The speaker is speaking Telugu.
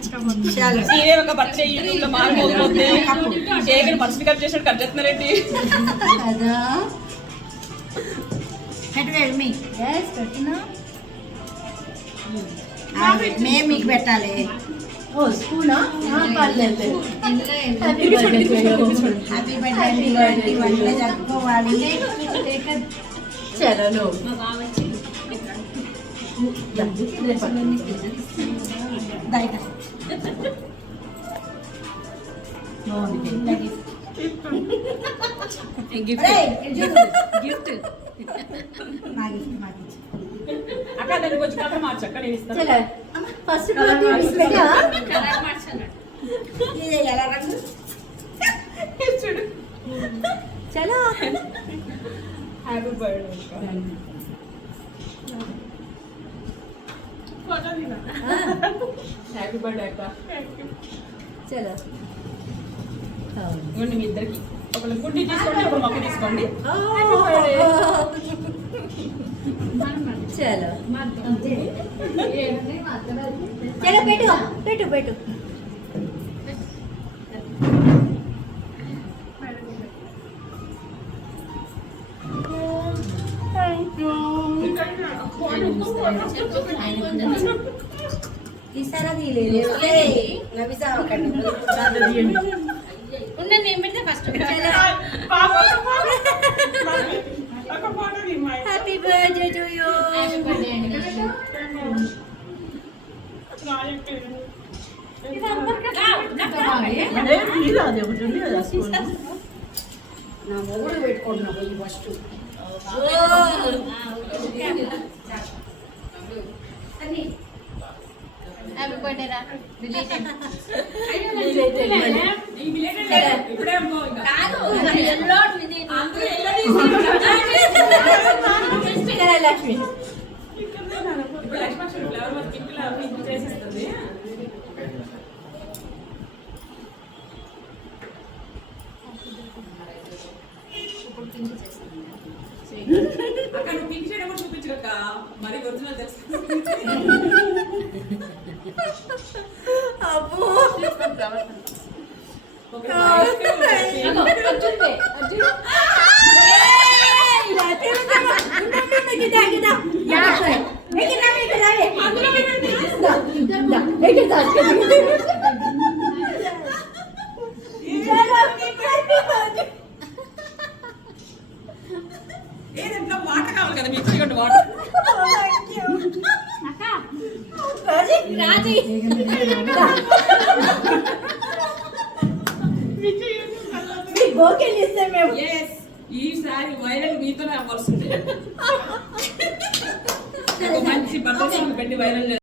ఒక బర్త్డే యూట్యూబ్ లో మారిపోతే కేక్ బర్త్డే కట్ చేసినట్టు కట్ చేస్తున్నారేంటి మేము మీకు పెట్టాలి స్కూనా హ్యాపీ బర్త్డే జరుపుకోవాలి చలో గిఫ్ట్ అక్క దాన్ని కొంచెం కలర్ మార్చు అక్క నేను ఇస్తాను ఫస్ట్ చూడు చలో హ్యాపీ బర్త్డే హ్యాపీ బర్త్డే అక్క చలో ఇవ్వండి మీ ఇద్దరికి ఒకళ్ళు గుడ్డి తీసుకోండి ఒకళ్ళు మక్క తీసుకోండి చలో చలో పెట్టు పెట్టు పెట్టు తీసారా తీయలేదు ఉండండి నేను పెడితే first happy birthday to you నా మొగుడు పెట్టుకుంటున్నా పోయి ఫస్ట్ హ్యాపీ బర్త్డే రా లక్ష్మి అక్కడ నువ్వు పింక్ షేడ్ కూడా చూపించు అక్క మరి ఒరిజినల్ తెలుసు అబ్బో ఏదంట్లో వాటర్ కావాలి కదా మీకు ఇవ్వండి వాటర్ రాజీ బోకెల్ ఇస్తే మేము ఈసారి వైరల్ మీతోనే అవ్వాల్సిందే మంచి బట్టలు పెట్టి వైరల్